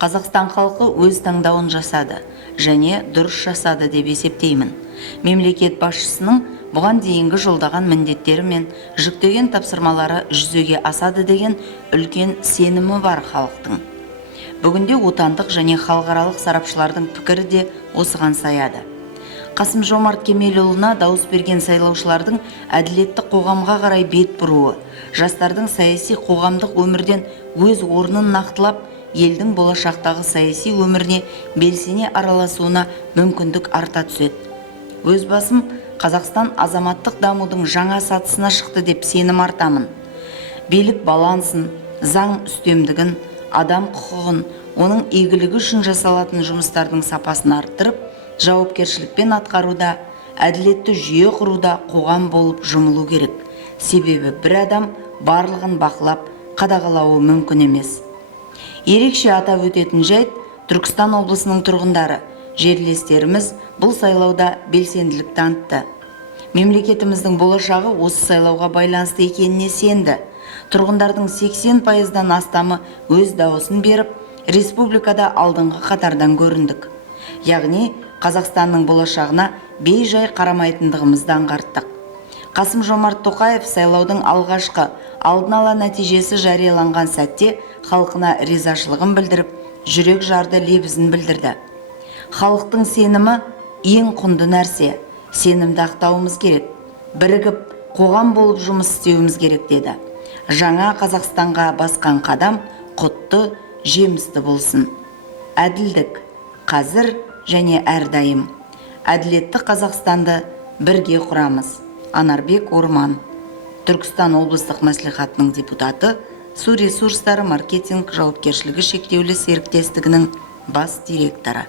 Қазақстан халқы өз таңдауын жасады және дұрыс жасады деп есептеймін. Мемлекет басшысының бұған дейінгі жолдаған міндеттері мен жүктеген тапсырмалары жүзеге асады деген үлкен сенімі бар халықтың. Бүгінде отандық және халықаралық сарапшылардың пікірі де осыған саяды. Қасым-Жомарт Кемелұлына дауыс берген сайлаушылардың әділетті қоғамға қарай бет бұруы, жастардың саяси қоғамдық өмірден өз орнын нақтылап, елдің болашақтағы саяси өміріне белсене араласуына мүмкіндік арта түседі. Өз басым, Қазақстан азаматтық дамудың жаңа сатысына шықты деп сенім артамын. Билік балансын, заң үстемдігін, адам құқығын, оның игілігі үшін жасалатын жұмыстардың сапасын арттырып, жауапкершілікпен атқаруда, әділетті жүйе құруда қоғам болып жұмылу керек. Себебі бір адам барлығын бақылап, қадағалауы мүмкін емес. Ерекше атап өтетін жайт, Түркістан облысының тұрғындары, жерлестеріміз бұл сайлауда белсенділік танытты. Мемлекетіміздің болашағы осы сайлауға байланысты екеніне сенді. Тұрғындардың 80%-дан астамы өз дауысын беріп, республикада алдыңғы қатардан көріндік. Яғни, Қазақстанның болашағына бей-жай қарамайтындығымызды аңғарттық. Қасым-Жомарт Тоқаев сайлаудың алғашқы алдын ала нәтижесі жарияланған сәтте халқына ризашылығын білдіріп, жүрек жарды лебізін білдірді. Халықтың сенімі ең құнды нәрсе, сенімді ақтауымыз керек, бірігіп, қоғам болып жұмыс істеуіміз керек деді. Жаңа Қазақстанға басқан қадам құтты, жемісті болсын. Әділдік, қазір және әрдайым. Әділетті Қазақстанды бірге құрамыз. Анарбек Орман, Түркістан облыстық мәслихатының депутаты, су ресурстары маркетинг жауапкершілігі шектеулі серіктестігінің бас директоры.